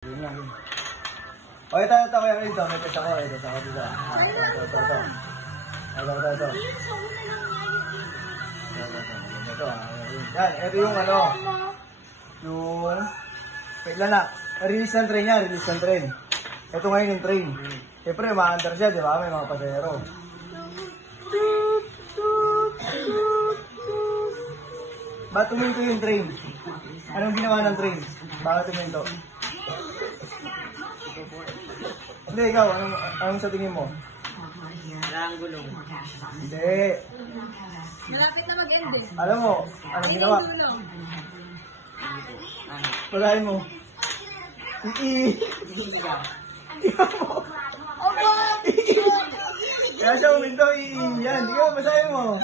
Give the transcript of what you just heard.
Yun lang. O, ito, kaya ito. May test ako. Ito. Yan, ito yung ano. Yung... Wait lang na. Release ng train yan. Ito ngayon yung train. Siyempre, ma-under siya, di ba? May mga pasahero. Ba't tuminto yung train? Anong ginawa ng train? Bakit tuminto? Hindi, ikaw. Anong sa tingin mo? Wala ang gulong. Hindi. Malapit na mag-end eh. Alam mo, anong ginawa? Palahin mo. Opo! Kaya siya uminto, yan. Di ka, basahin mo.